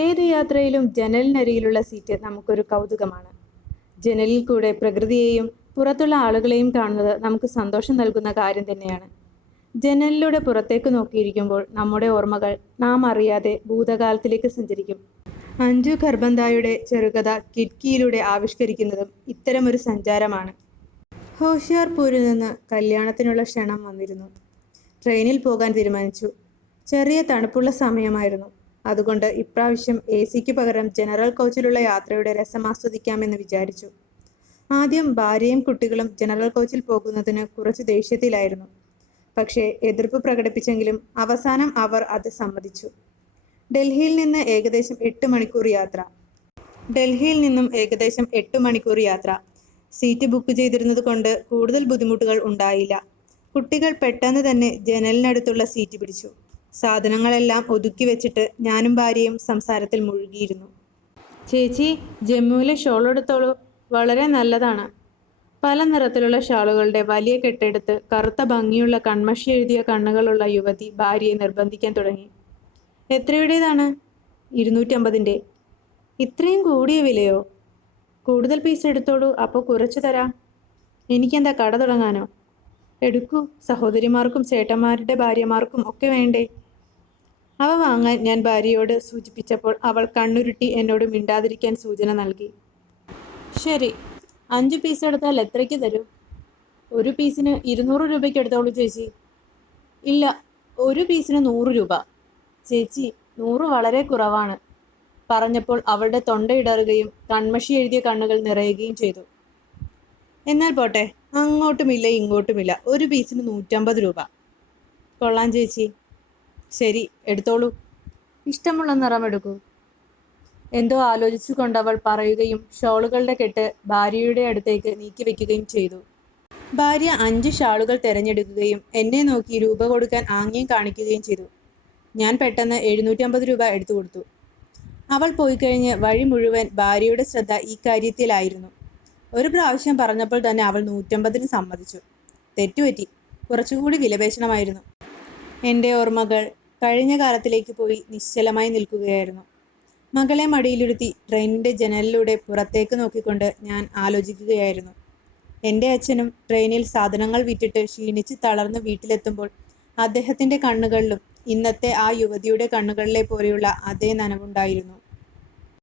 ഏത് യാത്രയിലും ജനലിനരികിലുള്ള സീറ്റ് നമുക്കൊരു കൗതുകമാണ്. ജനലിൽ കൂടെ പ്രകൃതിയെയും പുറത്തുള്ള ആളുകളെയും കാണുന്നത് നമുക്ക് സന്തോഷം നൽകുന്ന കാര്യം തന്നെയാണ്. ജനലിലൂടെ പുറത്തേക്ക് നോക്കിയിരിക്കുമ്പോൾ നമ്മുടെ ഓർമ്മകൾ നാം അറിയാതെ ഭൂതകാലത്തിലേക്ക് സഞ്ചരിക്കും. അഞ്ജു ഖർബന്ദായുടെ ചെറുകഥ കിഡ്കിയിലൂടെ ആവിഷ്കരിക്കുന്നതും ഇത്തരമൊരു സഞ്ചാരമാണ്. ഹോഷിയാർപൂരിൽ നിന്ന് കല്യാണത്തിനുള്ള ക്ഷണം വന്നിരുന്നു. ട്രെയിനിൽ പോകാൻ തീരുമാനിച്ചു. ചെറിയ തണുപ്പുള്ള സമയമായിരുന്നു. അതുകൊണ്ട് ഇപ്രാവശ്യം AC-ക്ക് പകരം ജനറൽ കോച്ചിലുള്ള യാത്രയുടെ രസം ആസ്വദിക്കാമെന്ന് വിചാരിച്ചു. ആദ്യം ഭാര്യയും കുട്ടികളും ജനറൽ കോച്ചിൽ പോകുന്നതിന് കുറച്ച് ദേഷ്യത്തിലായിരുന്നു. പക്ഷേ എതിർപ്പ് പ്രകടിപ്പിച്ചെങ്കിലും അവസാനം അവർ അത് സമ്മതിച്ചു. ഡൽഹിയിൽ നിന്നും ഏകദേശം 8 മണിക്കൂർ യാത്ര. സീറ്റ് ബുക്ക് ചെയ്തിരുന്നത് കൊണ്ട് കൂടുതൽ ബുദ്ധിമുട്ടുകൾ ഉണ്ടായില്ല. കുട്ടികൾ പെട്ടെന്ന് തന്നെ ജനലിനടുത്തുള്ള സീറ്റ് പിടിച്ചു. സാധനങ്ങളെല്ലാം ഒതുക്കി വെച്ചിട്ട് ഞാനും ഭാര്യയും സംസാരത്തിൽ മുഴുകിയിരുന്നു. ചേച്ചി, ജമ്മുവിലെ ഷോൾ എടുത്തോളൂ, വളരെ നല്ലതാണ്. പല നിറത്തിലുള്ള ഷാളുകളുടെ വലിയ കെട്ടെടുത്ത് കറുത്ത ഭംഗിയുള്ള കൺമഷി എഴുതിയ കണ്ണുകളുള്ള യുവതി ഭാര്യയെ നിർബന്ധിക്കാൻ തുടങ്ങി. എത്രയുടേതാണ്? 250. ഇത്രയും കൂടിയ വിലയോ? കൂടുതൽ പീസ് എടുത്തോളൂ, അപ്പോൾ കുറച്ചു തരാം. എനിക്കെന്താ, കട തുടങ്ങാനോ? എടുക്കൂ, സഹോദരിമാർക്കും ചേട്ടന്മാരുടെ ഭാര്യമാർക്കും ഒക്കെ വേണ്ടേ? അവ വാങ്ങാൻ ഞാൻ ഭാര്യയോട് സൂചിപ്പിച്ചപ്പോൾ അവൾ കണ്ണുരുട്ടി എന്നോട് മിണ്ടാതിരിക്കാൻ സൂചന നൽകി. ശരി, 5 പീസ് എടുത്താൽ എത്രയ്ക്ക് തരും? ഒരു പീസിന് 200 രൂപയ്ക്ക് എടുത്തോളൂ ചേച്ചി. ഇല്ല, ഒരു പീസിന് 100 രൂപ. ചേച്ചി, 100 വളരെ കുറവാണ്. പറഞ്ഞപ്പോൾ അവളുടെ തൊണ്ടയിടറുകയും കൺമഷി എഴുതിയ കണ്ണുകൾ നിറയുകയും ചെയ്തു. എന്നാൽ പോട്ടെ, അങ്ങോട്ടുമില്ല ഇങ്ങോട്ടുമില്ല, ഒരു പീസിന് 150 രൂപ. കൊള്ളാം ചേച്ചി. ശരി, എടുത്തോളൂ. ഇഷ്ടമുള്ള നിറം എടുക്കൂ. എന്തോ ആലോചിച്ചു കൊണ്ടവൾ പറയുകയും ഷോളുകളുടെ കെട്ട് ഭാര്യയുടെ അടുത്തേക്ക് നീക്കി വെക്കുകയും ചെയ്തു. ഭാര്യ 5 ഷാളുകൾ തിരഞ്ഞെടുക്കുകയും എന്നെ നോക്കി രൂപ കൊടുക്കാൻ ആംഗ്യം കാണിക്കുകയും ചെയ്തു. ഞാൻ പെട്ടെന്ന് 750 രൂപ എടുത്തു കൊടുത്തു. അവൾ പോയിക്കഴിഞ്ഞ് വഴി മുഴുവൻ ഭാര്യയുടെ ശ്രദ്ധ ഈ കാര്യത്തിലായിരുന്നു. ഒരു പ്രാവശ്യം പറഞ്ഞപ്പോൾ തന്നെ അവൾ 150-ന് സമ്മതിച്ചു. തെറ്റുപറ്റി, കുറച്ചുകൂടി വിലപേശണമായിരുന്നു. എൻ്റെ ഓർമ്മകൾ കഴിഞ്ഞ കാലത്തിലേക്ക് പോയി നിശ്ചലമായി നിൽക്കുകയായിരുന്നു. മകളെ മടിയിലിരുത്തി ട്രെയിനിൻ്റെ ജനലിലൂടെ പുറത്തേക്ക് നോക്കിക്കൊണ്ട് ഞാൻ ആലോചിക്കുകയായിരുന്നു. എൻ്റെ അച്ഛനും ട്രെയിനിൽ സാധനങ്ങൾ വിറ്റിട്ട് ക്ഷീണിച്ച് തളർന്ന് വീട്ടിലെത്തുമ്പോൾ അദ്ദേഹത്തിൻ്റെ കണ്ണുകളിലും ഇന്നത്തെ ആ യുവതിയുടെ കണ്ണുകളിലെ പോലെയുള്ള അതേ നനവുണ്ടായിരുന്നു.